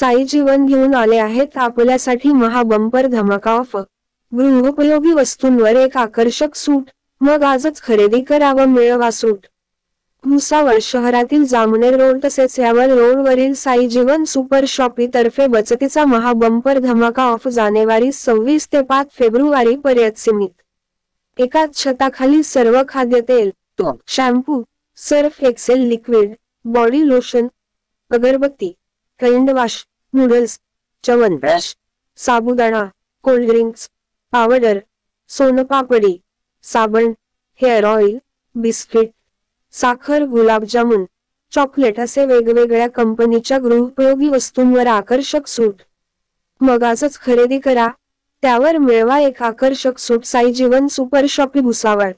साई जीवन घेऊन आले आहेत आपल्यासाठी महाबंपर धमाका ऑफर। गृहोपयोगी वस्तूंवर एक आकर्षक सूट, मग आजच खरेदी करा व मिळवा सूट। भुसावळ शहरातील जामनेर रोड तसेच यावल रोडवरील साई जीवन सुपर शॉपी तर्फे बचतीचा महाबंपर धमाका ऑफ जानेवारी 26 ते 5 फेब्रुवारी पर्यंत सीमित। एकाच छताखाली सर्व खाद्यतेल, तूप, shampoo, Surf Excel liquid, body lotion, अगरबत्ती, हैंड वॉश, नूडल्स, च्यवनप्राश, साबुदाणा, कोल्ड ड्रिंक्स, पावडर, सोनपापडी, साबण, हेअर ऑइल, बिस्किट, साखर, गुलाबजामुन, चॉकलेट असे वेगवेगळ्या कंपनीच्या गृहोपयोगी वस्तूंवर आकर्षक सूट। मग आजच खरेदी करा, त्यावर मिळवा एक आकर्षक सूट। साई जीवन सुपर शॉपी भुसावळ।